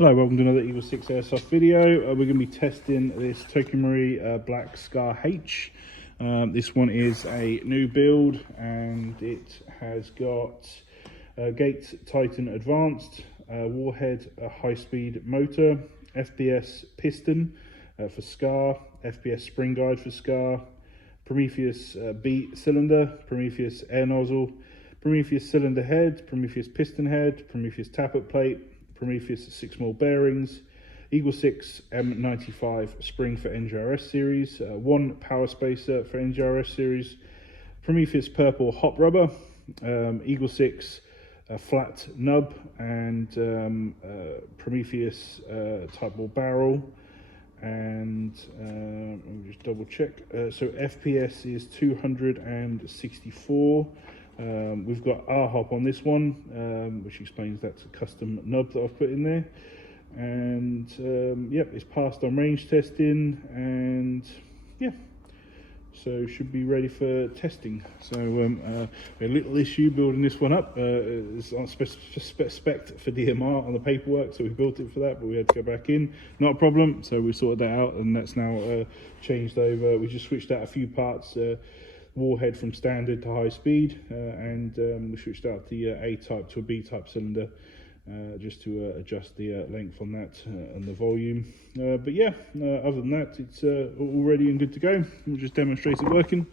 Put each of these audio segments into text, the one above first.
Hello, welcome to another EagleSix Airsoft video. We're going to be testing this Tokyo Black Scar H. This one is a new build and it has got Gates Titan Advanced, Warhead high-speed motor, FPS Piston for Scar, FPS spring guide for Scar, Prometheus B Cylinder, Prometheus Air nozzle, Prometheus cylinder head, Prometheus piston head, Prometheus Tappet plate, Prometheus 6mm bearings, EagleSix M95 spring for NGRS series, one power spacer for NGRS series, Prometheus purple hop rubber, EagleSix flat nub, and Prometheus type ball barrel. And let me just double check. So FPS is 264. We've got R-hop on this one, which explains that's a custom nub that I've put in there. And yep, it's passed on range testing, and yeah, so should be ready for testing. So a little issue building this one up. It's on spec for DMR on the paperwork, so we built it for that, but we had to go back in. Not a problem, so we sorted that out, and that's now changed over. We just switched out a few parts. Warhead from standard to high speed, and we switched out the A type to a B type cylinder, just to adjust the length on that and the volume. But yeah, other than that, it's all ready and good to go. We'll just demonstrate it working.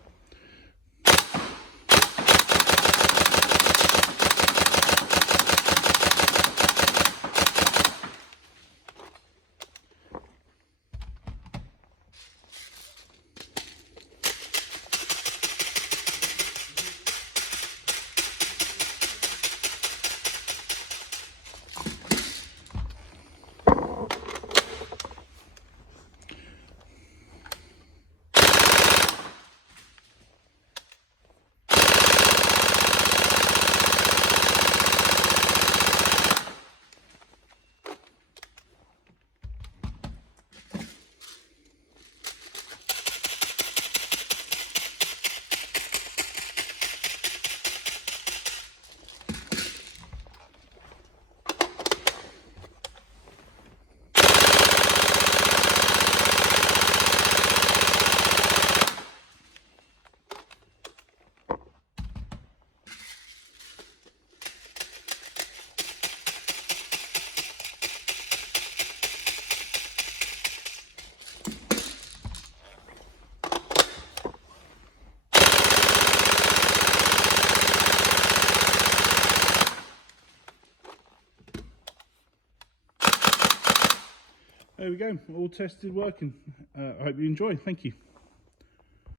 There we go, all tested, working. I hope you enjoy. Thank you.